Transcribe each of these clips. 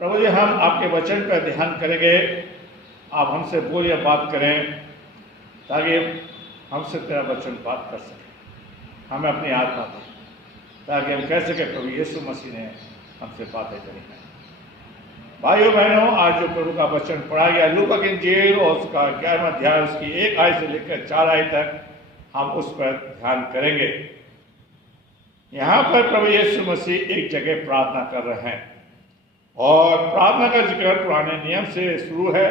प्रभु जी, हम आपके वचन पर ध्यान करेंगे। आप हमसे बोलिए, बात करें, ताकि हमसे तेरा वचन बात कर सके। हमें अपनी आत्मा दो, ताकि हम कह सके प्रभु यीशु मसीह ने हमसे बातें करी हैं। भाइयों बहनों, आज जो प्रभु का वचन पढ़ा गया लूका की इंजील और उसका 11वां अध्याय, उसकी 1 आयत से लेकर 4 आयत तक हम उस पर ध्यान करेंगे। यहाँ पर प्रभु यीशु मसीह एक जगह प्रार्थना कर रहे हैं और प्रार्थना का जिक्र पुराने नियम से शुरू है।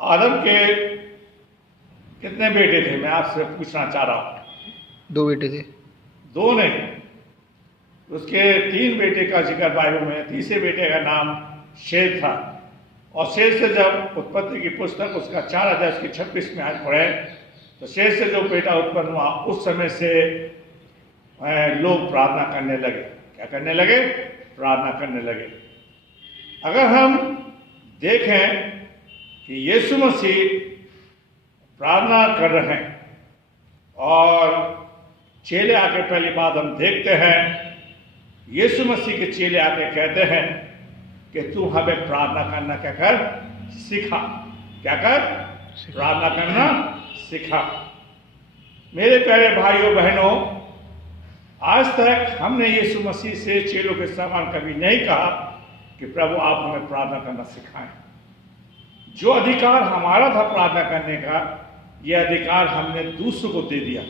आदम के कितने बेटे थे, मैं आपसे पूछना चाह रहा हूँ। 2 बेटे थे। 2 नहीं, उसके 3 बेटे का जिक्र बाइबल में। तीसरे बेटे का नाम शेत था और शेत से जब उत्पत्ति की पुस्तक उसका 4 अध्याय उसकी 26 में आज पढ़े तो शेत से जो बेटा उत्पन्न हुआ उस समय से लोग प्रार्थना करने लगे। क्या करने लगे? प्रार्थना करने लगे। अगर हम देखें कि यीशु मसीह प्रार्थना कर रहे हैं और चेले आके पहली बात हम देखते हैं, यीशु मसीह के चेले आके कहते हैं कि तू हमें प्रार्थना करना क्या कर सिखा। क्या कर? प्रार्थना करना सिखा। मेरे प्यारे भाइयों बहनों, आज तक हमने यीशु मसीह से चेलों के समान कभी नहीं कहा कि प्रभु आप हमें प्रार्थना करना सिखाएं। जो अधिकार हमारा था प्रार्थना करने का, यह अधिकार हमने दूसरों को दे दिया।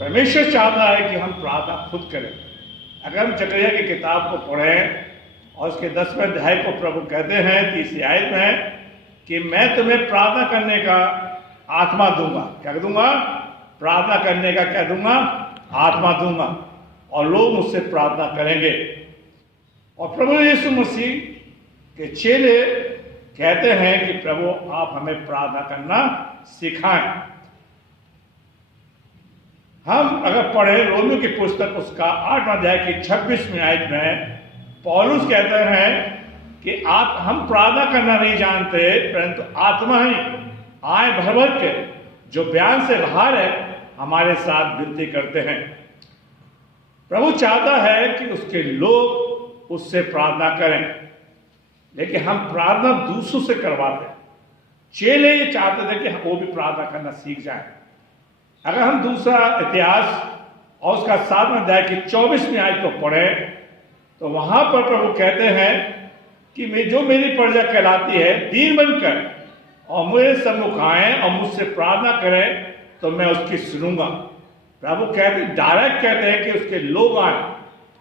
परमेश्वर चाहता है कि हम प्रार्थना खुद करें। अगर हम जकरिया की किताब को पढ़ें और उसके 10वें अध्याय को प्रभु कहते हैं 30वीं आयत में कि मैं तुम्हें प्रार्थना करने का आत्मा दूंगा। क्या दूंगा? प्रार्थना करने का क्या दूंगा? आत्मा दूंगा और लोग मुझसे प्रार्थना करेंगे। और प्रभु यीशु मसीह के चेले कहते हैं कि प्रभु आप हमें प्रार्थना करना सिखाएं। हम अगर पढ़े रोमियो की पुस्तक उसका 8वां अध्याय की 26वीं आयत में पौलुस कहते हैं कि हम प्रार्थना करना नहीं जानते, परंतु आत्मा ही आए भर भर के जो बयान से बाहर है हमारे साथ विनती करते हैं। प्रभु चाहता है कि उसके लोग उससे प्रार्थना करें, लेकिन हम प्रार्थना दूसरों से करवाते हैं। चेले ये चाहते थे कि वो भी प्रार्थना करना सीख जाएं। अगर हम दूसरा इतिहास और उसका 7वां अध्याय की 24वीं आयत को पढ़ें तो वहां पर प्रभु कहते हैं कि जो मेरी प्रजा कहलाती है दीन बनकर और मेरे सम्मुख आए और मुझसे प्रार्थना करें तो मैं उसकी सुनूंगा। प्रभु कहते डायरेक्ट कहते हैं कि उसके लोग आए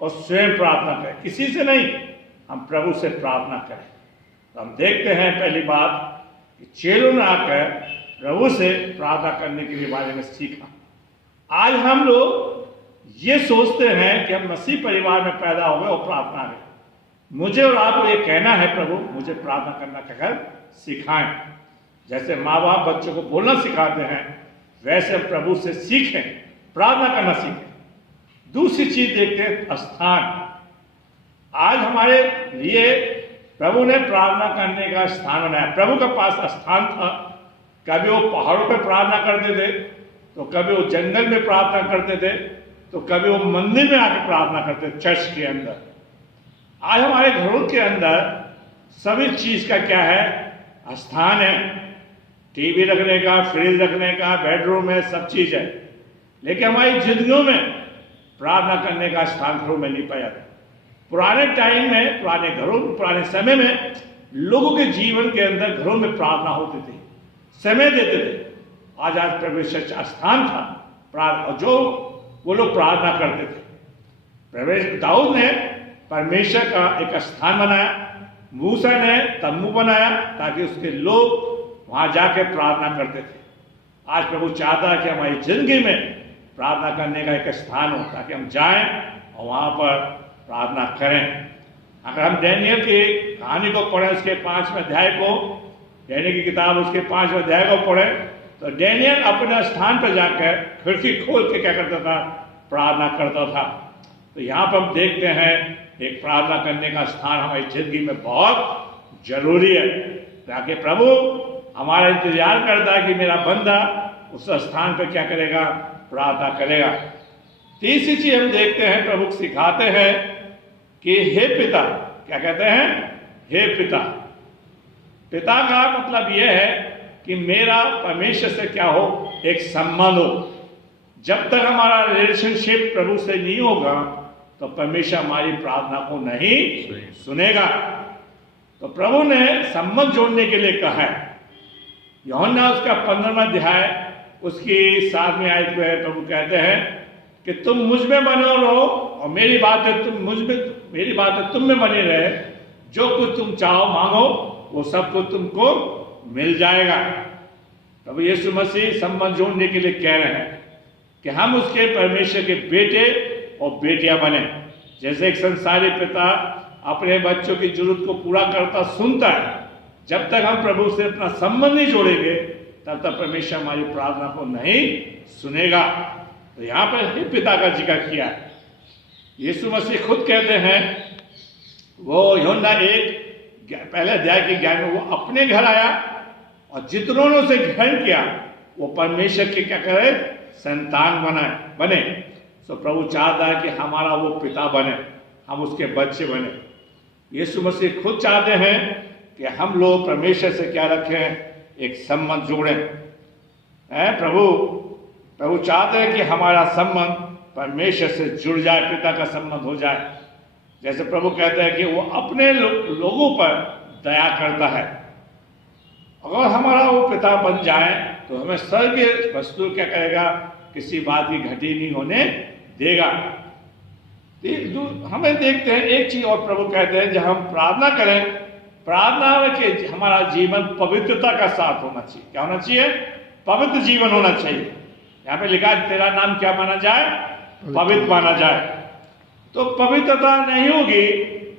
और स्वयं प्रार्थना करें, किसी से नहीं, हम प्रभु से प्रार्थना करें। तो हम देखते हैं पहली बात कि चेलों ने आकर प्रभु से प्रार्थना करने के बारे में सीखा। आज हम लोग ये सोचते हैं कि हम मसीह परिवार में पैदा हो गए और प्रार्थना करें। मुझे और आपको ये कहना है प्रभु मुझे प्रार्थना करना कहकर सिखाएं। जैसे माँ बाप बच्चों को बोलना सिखाते हैं वैसे हम प्रभु से सीखें, प्रार्थना करना सीखें। दूसरी चीज देखते हैं स्थान। आज हमारे लिए प्रभु ने प्रार्थना करने का स्थान बनाया। प्रभु के पास स्थान था। कभी वो पहाड़ों पर प्रार्थना करते थे, तो कभी वो जंगल में प्रार्थना करते थे, तो कभी वो मंदिर में आके प्रार्थना करते थे, चर्च के अंदर। आज हमारे घरों के अंदर सभी चीज का क्या है? स्थान है। टीवी रखने का, फ्रिज रखने का, बेडरूम है, सब चीज है। लेकिन हमारी जिंदगियों में प्रार्थना करने का स्थान घरों में नहीं पाया था। पुराने टाइम में, पुराने घरों, पुराने समय में लोगों के जीवन के अंदर घरों में प्रार्थना होती थी, समय देते थे। आज परमेश्वर का स्थान था प्रार्थना, जो वो लोग प्रार्थना करते थे। दाऊद ने परमेश्वर का एक स्थान बनाया, मूसा ने तम्बू बनाया ताकि उसके लोग वहां जाके प्रार्थना करते थे। आज प्रभु चाहता है कि हमारी जिंदगी में प्रार्थना करने का एक स्थान हो ताकि हम जाएं और वहां पर प्रार्थना करें। अगर हम डैनियल की कहानी को पढ़ें, उसके 5वें अध्याय को, डैनियल की किताब उसके 5वें अध्याय को पढ़ें तो डैनियल अपने स्थान पर जाकर खिड़की खोल के क्या करता था? प्रार्थना करता था। तो यहाँ पर हम देखते हैं एक प्रार्थना करने का स्थान हमारी जिंदगी में बहुत जरूरी है, ताकि प्रभु हमारा इंतजार करता है कि मेरा बंदा उस स्थान पर क्या करेगा? प्रार्थना करेगा। तीसरी चीज हम देखते हैं प्रभु सिखाते हैं कि हे पिता, क्या कहते हैं? हे पिता। पिता का मतलब यह है कि मेरा परमेश्वर से क्या हो, एक संबंध हो। जब तक हमारा रिलेशनशिप प्रभु से नहीं होगा तो परमेश्वर हमारी प्रार्थना को नहीं सुनेगा। तो प्रभु ने संबंध जोड़ने के लिए कहा है। यूहन्ना उसका 15वां अध्याय उसकी 7वीं आयत में प्रभु कहते हैं कि तुम मुझ में बने रहो और मेरी बातें तुम में बनी रहे। जो कुछ तुम चाहो मांगो वो सब कुछ तुमको मिल जाएगा। प्रभु यीशु मसीह संबंध जोड़ने के लिए कह रहे हैं कि हम उसके परमेश्वर के बेटे और बेटियां बने। जैसे एक संसारी पिता अपने बच्चों की जरूरत को पूरा करता सुनता है, जब तक हम प्रभु से अपना संबंध नहीं जोड़ेंगे तब तक परमेश्वर हमारी प्रार्थना को नहीं सुनेगा। तो यहां पर ही पिता का जिक्र किया है। यीशु मसीह खुद कहते हैं, वो यूहन्ना 1 पहले अध्याय के 11 में, वो अपने घर आया और जितनों ने उसे ग्रहण किया वो परमेश्वर के क्या करे, संतान बने। तो प्रभु चाहता है कि हमारा वो पिता बने, हम उसके बच्चे बने। यीशु मसीह खुद चाहते हैं कि हम लोग परमेश्वर से क्या रखें, एक संबंध जोड़ें। प्रभु चाहते हैं कि हमारा संबंध परमेश्वर से जुड़ जाए, पिता का संबंध हो जाए। जैसे प्रभु कहते हैं कि वो अपने लोगों पर दया करता है। अगर हमारा वो पिता बन जाए तो हमें स्वर्गीय वस्तु क्या करेगा, किसी बात की घटी नहीं होने देगा। हमें देखते हैं एक चीज और प्रभु कहते हैं, जब हम प्रार्थना करें, प्रार्थना में कि हमारा जीवन पवित्रता का साथ होना चाहिए। क्या होना चाहिए? पवित्र जीवन होना चाहिए। यहाँ पे लिखा है तेरा नाम क्या माना जाए, पवित्र माना जाए। तो पवित्रता नहीं होगी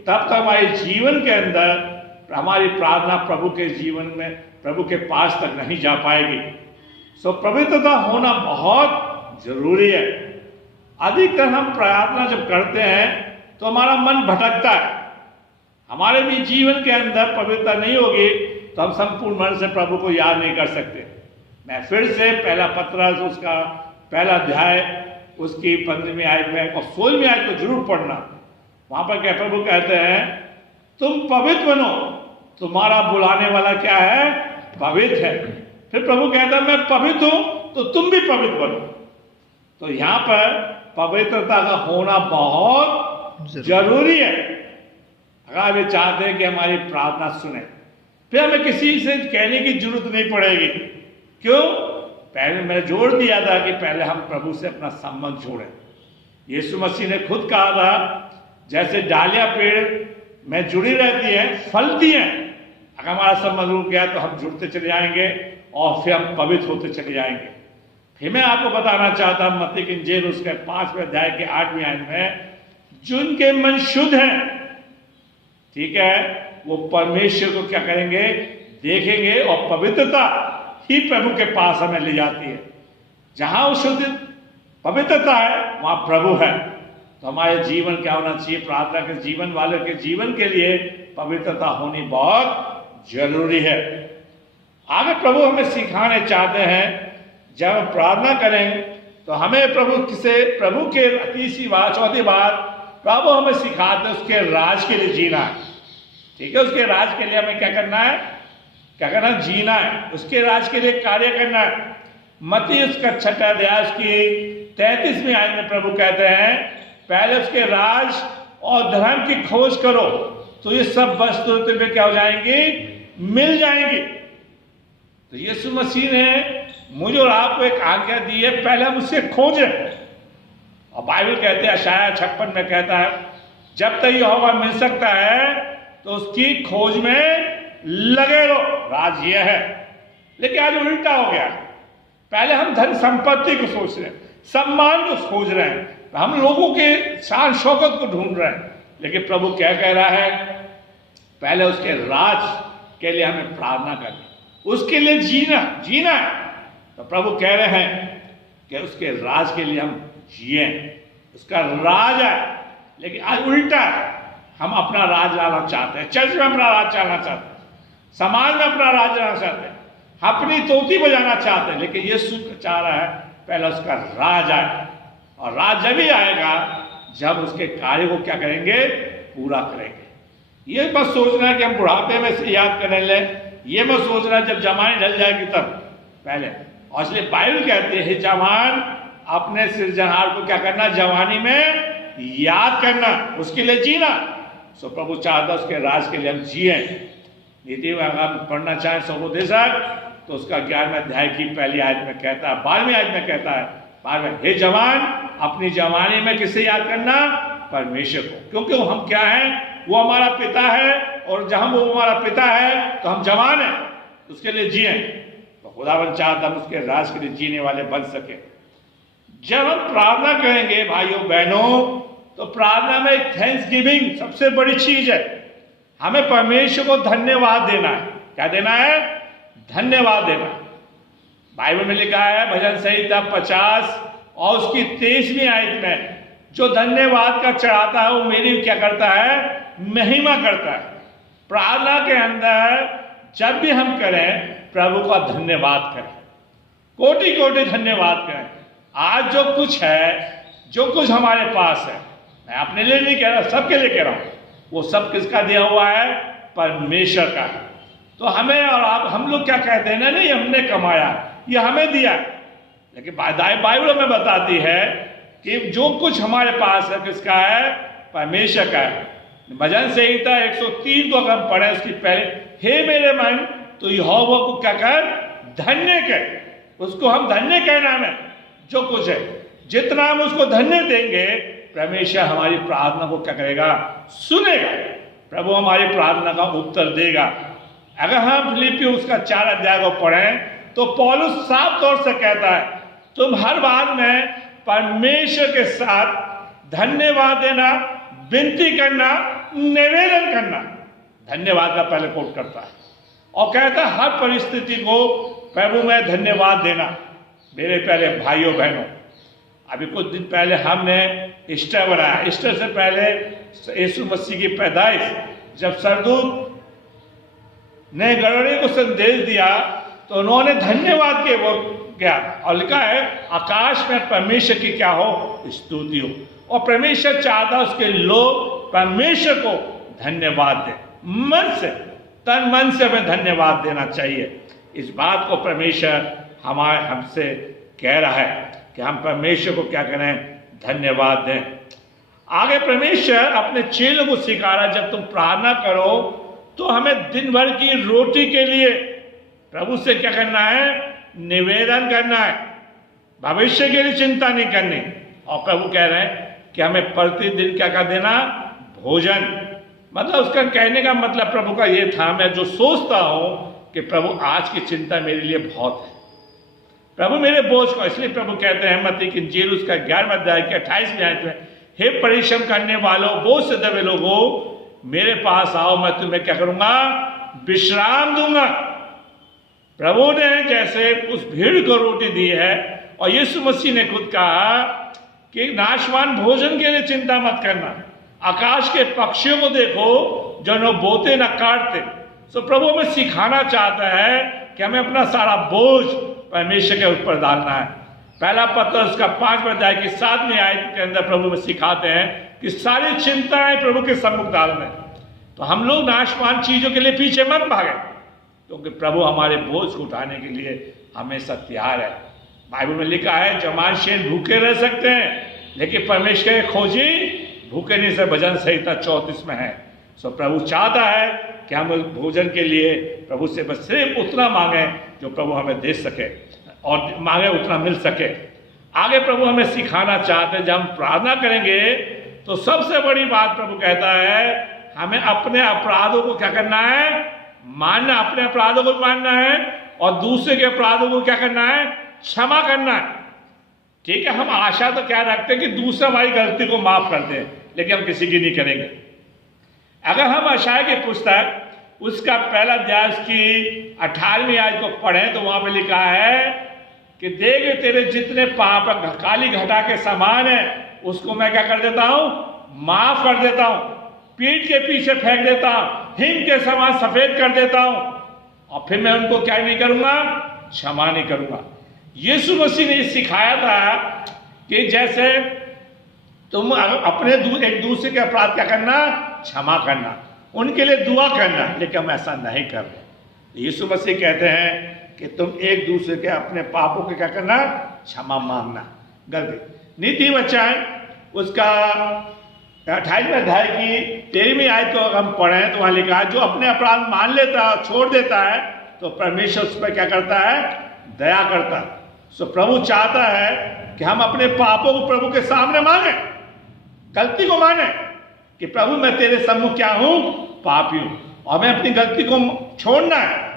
तब तक हमारे जीवन के अंदर हमारी प्रार्थना प्रभु के जीवन में, प्रभु के पास तक नहीं जा पाएगी। सो पवित्रता होना बहुत जरूरी है। अधिकतर हम प्रार्थना जब करते हैं तो हमारा मन भटकता है। हमारे भी जीवन के अंदर पवित्रता नहीं होगी तो हम संपूर्ण मन से प्रभु को याद नहीं कर सकते। मैं फिर से पहला पत्रस उसका पहला अध्याय उसकी 15वीं आयत में और 16वीं आयत को जरूर पढ़ना। वहां पर क्या प्रभु कहते हैं, तुम पवित्र बनो, तुम्हारा बुलाने वाला क्या है, पवित्र है। फिर प्रभु कहता है मैं पवित्र हूं तो तुम भी पवित्र बनो। तो यहां पर पवित्रता का होना बहुत जरूरी है अगर वे चाहते हैं कि हमारी प्रार्थना सुने। फिर हमें किसी से कहने की जरूरत नहीं पड़ेगी। क्यों? पहले मैंने जोर दिया था कि पहले हम प्रभु से अपना संबंध जोड़ें। यीशु मसीह ने खुद कहा था, जैसे डालियां पेड़ में जुड़ी रहती है, फलती हैं, अगर हमारा संबंध रुक गया तो हम जुड़ते चले जाएंगे और फिर हम पवित्र होते चले जाएंगे। फिर मैं आपको बताना चाहता हूं मत्ती की इंजील उसके 5वें अध्याय के 8वीं आयत में, जिनके मन शुद्ध हैं, ठीक है, वो परमेश्वर को क्या करेंगे, देखेंगे। और पवित्रता ही प्रभु के पास हमें ले जाती है। जहां वो शुद्ध पवित्रता है वहां प्रभु है। तो हमारे जीवन क्या होना चाहिए, प्रार्थना के जीवन वाले के जीवन के लिए पवित्रता होनी बहुत जरूरी है। आगे प्रभु हमें सिखाने चाहते हैं, जब हम प्रार्थना करें तो हमें प्रभु के तीसरी बात, चौथी बात, प्रभु हमें सिखाते हैं उसके राज के लिए जीना है। ठीक है, उसके राज के लिए हमें क्या करना है, जीना है। उसके राज के लिए कार्य करना है। मत्ती उसका 6वां अध्याय उसकी 33वीं आयत में प्रभु कहते हैं, पहले उसके राज और धर्म की खोज करो तो ये सब वस्तु तुम्हें क्या हो जाएंगी, मिल जाएंगी। तो यीशु मसीह ने मुझे और आपको एक आज्ञा दी है, पहले हम उससे खोजें। और बाइबल कहते हैं, यशायाह 56 में कहता है, जब तक यहोवा मिल सकता है तो उसकी खोज में लगे रहो। राज यह है। लेकिन आज उल्टा हो गया। पहले हम धन संपत्ति को सोच रहे हैं, सम्मान को खोज रहे हैं, हम लोगों के शान शौकत को ढूंढ रहे हैं। लेकिन प्रभु क्या कह रहा है, पहले उसके राज के लिए हमें प्रार्थना करनी, उसके लिए जीना है। तो प्रभु कह रहे हैं कि उसके राज के लिए हम जिए। उसका राज है। लेकिन आज उल्टा है, हम अपना राज लाना चाहते हैं, चर्च में अपना राज चलाना चाहते हैं, समाज में अपना राज लाना चाहते हैं, अपनी तोती बजाना चाहते हैं। लेकिन यीशु चाह रहा है पहले उसका राज आए। और राज जब ही आएगा जब उसके कार्य को क्या करेंगे, पूरा करेंगे। ये मत सोचना कि हम बुढ़ापे में से याद करने लें, ये मत सोचना जब जवानी ढल जाएगी तब, पहले। और इसलिए बाइबल कहती है जवान अपने सृजनहार को क्या करना, जवानी में याद करना, उसके लिए जीना। सो प्रभु चाहता उसके राज के लिए हम जिए। नीति में अगर हम पढ़ना चाहें सबोदेशक तो उसका 11वें अध्याय की पहली आयत में कहता है, 12वीं आयत में कहता है, 12वें, हे जवान अपनी जवानी में किसे याद करना, परमेश्वर को, क्योंकि वो हम क्या हैं, वो हमारा पिता है, और जहां वो हमारा पिता है तो हम जवान हैं, उसके लिए जिए। तो खुदावन चाहता हम उसके राज के लिए जीने वाले बन सके। जब हम प्रार्थना करेंगे भाइयों बहनों, तो प्रार्थना में एक थैंक्स गिविंग सबसे बड़ी चीज है। हमें परमेश्वर को धन्यवाद देना है। क्या देना है, धन्यवाद देना। बाइबल में लिखा है भजन संहिता 50 और उसकी 23वीं आयत में, जो धन्यवाद का चढ़ाता है वो मेरी क्या करता है, महिमा करता है। प्रार्थना के अंदर जब भी हम करें प्रभु का धन्यवाद करें, कोटि कोटि धन्यवाद करें। आज जो कुछ है, जो कुछ हमारे पास है, मैं अपने लिए नहीं कह रहा, सबके लिए कह रहा हूं, वो सब किसका दिया हुआ है, परमेश्वर का है। तो हमें और आप, हम लोग क्या कहते हैं ना, नहीं हमने कमाया, ये हमें दिया। लेकिन बाइबल में बताती है कि जो कुछ हमारे पास है किसका है, परमेश्वर का है। भजन संहिता 103 को अगर हम पढ़े उसकी पहले, हे मेरे मन तो यहोवा को क्या कर, धन्य कर। उसको हम धन्य कहना है, जो कुछ है, जितना हम उसको धन्य देंगे परमेश्वर हमारी प्रार्थना को क्या करेगा, सुनेगा। प्रभु हमारी प्रार्थना का उत्तर देगा। अगर हम फिलिपियों उसका 4 अध्याय को पढ़ें तो पौलुस साफ तौर से कहता है, तुम हर बात में परमेश्वर के साथ धन्यवाद देना, विनती करना, निवेदन करना। धन्यवाद का पहले कोट करता है और कहता है हर परिस्थिति को प्रभु में धन्यवाद देना। मेरे पहले भाइयों बहनों, अभी कुछ दिन पहले हमने ईस्टर बनाया। ईस्टर से पहले यीशु मसीह की पैदाइश, जब सरदूत ने गड़बड़ी को संदेश दिया तो उन्होंने धन्यवाद के वो क्या, और लिखा है आकाश में परमेश्वर की क्या हो, स्तुति हो। और परमेश्वर चाहता उसके लोग परमेश्वर को धन्यवाद दे, मन से, तन मन से हमें धन्यवाद देना चाहिए। इस बात को परमेश्वर हमसे कह रहा है कि हम परमेश्वर को क्या करें, धन्यवाद दें। आगे परमेश्वर अपने चेलों को सिखा रहा है, जब तुम प्रार्थना करो तो हमें दिन भर की रोटी के लिए प्रभु से क्या करना है, निवेदन करना है, भविष्य के लिए चिंता नहीं करनी। और प्रभु कह रहे हैं कि हमें प्रतिदिन क्या कर देना, भोजन। मतलब उसका कहने का मतलब प्रभु का ये था, मैं जो सोचता हूं कि प्रभु आज की चिंता मेरे लिए बहुत है, प्रभु मेरे बोझ को, इसलिए प्रभु कहते हैं मत्ती की इंजील उसका 11वें अध्याय के 28वें आयत में, हे परिश्रम करने वालों, बोझ से दबे लोगों, मेरे पास आओ, मैं तुम्हें क्या करूंगा, विश्राम दूंगा। प्रभु ने जैसे उस भीड़ को रोटी दी है, और यीशु मसीह ने खुद कहा कि नाशवान भोजन के लिए चिंता मत करना, आकाश के पक्षियों को देखो जो न बोते न काटते। सो प्रभु हमें सिखाना चाहता है कि हमें अपना सारा बोझ परमेश्वर के ऊपर डालना है। पहला पत्र उसका 5वें अध्याय की 7वीं आयत के अंदर प्रभु में सिखाते हैं कि सारी चिंताएं प्रभु के सम्मुख डालना है। तो हम लोग नाशवान चीजों के लिए पीछे मत भागे, क्योंकि प्रभु हमारे बोझ को उठाने के लिए हमेशा तैयार है। बाइबल में लिखा है जवान शेर भूखे रह सकते हैं, लेकिन परमेश्वर के खोजी भूखे नहीं से, भजन संहिता 34 में है। सो प्रभु चाहता है कि हम भोजन के लिए प्रभु से बस सिर्फ उतना मांगे जो प्रभु हमें दे सके, और मांगे उतना मिल सके। आगे प्रभु हमें सिखाना चाहते हैं, जब हम प्रार्थना करेंगे तो सबसे बड़ी बात प्रभु कहता है हमें अपने अपराधों को क्या करना है, मानना, अपने अपराधों को मानना है, और दूसरे के अपराधों को क्या करना है, क्षमा करना है। ठीक है, हम आशा तो क्या रखते हैं कि दूसरा हमारी गलती को माफ कर दे, लेकिन हम किसी की नहीं करेंगे। अगर हम यशायाह की पुस्तक उसका पहला अध्याय की 18वीं आयत को पढ़ें तो वहां पे लिखा है कि देख तेरे जितने पाप काली घटा के समान है उसको मैं क्या कर देता हूं, माफ कर देता हूं, पीठ के पीछे फेंक देता हूं, हिम के समान सफेद कर देता हूं, और फिर मैं उनको क्या नहीं करूंगा, क्षमा नहीं करूंगा। यीशु मसीह ने सिखाया था कि जैसे तुम अपने एक दूसरे के अपराध क्या करना, क्षमा करना। उनके लिए दुआ करना, लेकिन हम ऐसा नहीं कर रहे। यीशु मसीह कहते हैं कि तुम एक दूसरे के अपने पापों के क्या करना, क्षमा मांगना। गलती नीति बचाए उसका 28वें अध्याय की 13वीं आयत को अगर हम पढ़ें तो वहां लिखा है, जो अपने अपराध मान लेता है और छोड़ देता है तो परमेश्वर उस पर क्या करता है, दया करता है। सो प्रभु चाहता है कि हम अपने पापों को प्रभु के सामने मांगे, गलती को माने कि प्रभु मैं तेरे सम्मुख क्या हूं, पापी हूं, और मैं अपनी गलती को छोड़ना है।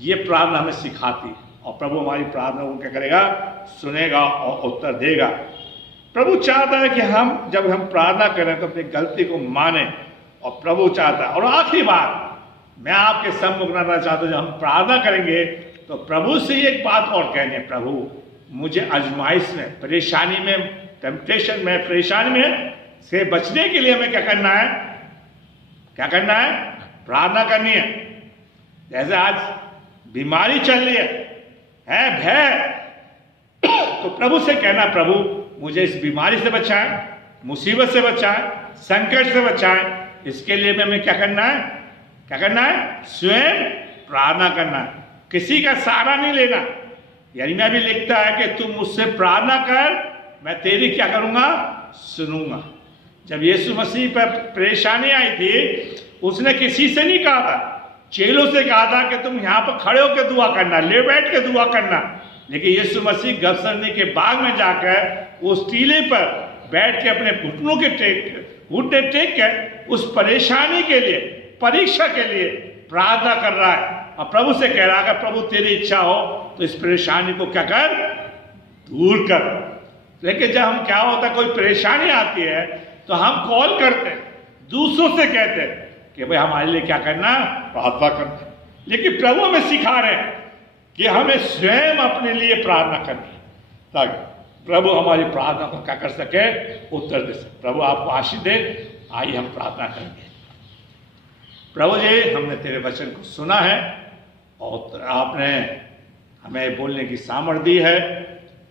ये प्रार्थना हमें सिखाती है और प्रभु हमारी प्रार्थना को क्या करेगा, सुनेगा और उत्तर देगा। प्रभु चाहता है कि हम जब हम प्रार्थना करें तो अपनी गलती को माने, और प्रभु चाहता है। और आखिरी बात मैं आपके सम्मुख करना चाहता हूं, जब हम प्रार्थना करेंगे तो प्रभु से एक बात और कहनी है, प्रभु मुझे आजमाइश में, परेशानी में, टेम्पटेशन में, परेशानी में से बचने के लिए हमें क्या करना है, क्या करना है, प्रार्थना करनी है। जैसे आज बीमारी चल रही है भय, तो प्रभु से कहना, प्रभु मुझे इस बीमारी से बचाएं, मुसीबत से बचाएं, संकट से बचाएं। इसके लिए हमें क्या करना है, क्या करना है, स्वयं प्रार्थना करना है, किसी का सहारा नहीं लेना। यानी मैं भी लिखता है कि तू मुझसे प्रार्थना कर, मैं तेरी क्या करूंगा, सुनूंगा। जब यीशु मसीह पर परेशानी आई थी, उसने किसी से नहीं कहा था, चेलों से कहा था कि तुम यहाँ पर खड़े होकर दुआ करना, ले बैठ के दुआ करना। लेकिन यीशु मसीह गतसमनी के बाग में जाकर उस टीले पर बैठ के अपने घुटनों के घुटने टेक कर उस परेशानी के लिए, परीक्षा के लिए प्रार्थना कर रहा है, और प्रभु से कह रहा है कि प्रभु तेरी इच्छा हो तो इस परेशानी को क्या कर, दूर कर। लेकिन जब हम क्या होता है, कोई परेशानी आती है तो हम कॉल करते हैं, दूसरों से कहते हैं कि भाई हमारे लिए क्या करना, प्रार्थना करना। लेकिन प्रभु हमें सिखा रहे हैं कि हमें स्वयं अपने लिए प्रार्थना करनी है, ताकि प्रभु हमारी प्रार्थना को क्या कर सके, उत्तर दे सके। प्रभु आपको आशीष दे। आइए हम प्रार्थना करेंगे। प्रभु जी, हमने तेरे वचन को सुना है और आपने हमें बोलने की सामर्थ्य दी है,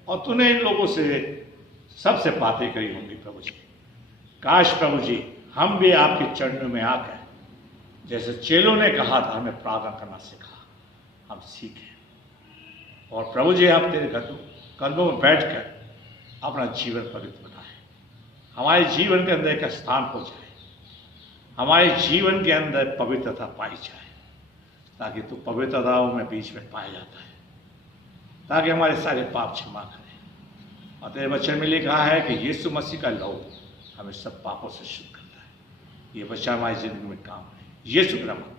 और तूने इन लोगों से सबसे बातें करी होंगी। प्रभु जी, काश प्रभु जी हम भी आपके चरणों में आकर जैसे चेलों ने कहा था हमें प्रार्थना करना सिखा, हम सीखें। और प्रभु जी आप तेरे कदमों में बैठकर अपना जीवन पवित्र बनाए, हमारे जीवन के अंदर एक स्थान हो जाए, हमारे जीवन के अंदर पवित्रता पाई जाए, ताकि तू पवित्रताओं में बीच में पाया जाता है, ताकि हमारे सारे पाप क्षमा करे। और तेरे वचन में लिखा है कि यीशु मसीह का लहू हमें सब पापों से शुद्ध करता है। ये वचन हमारी जिंदगी में काम है। यीशु के नाम में।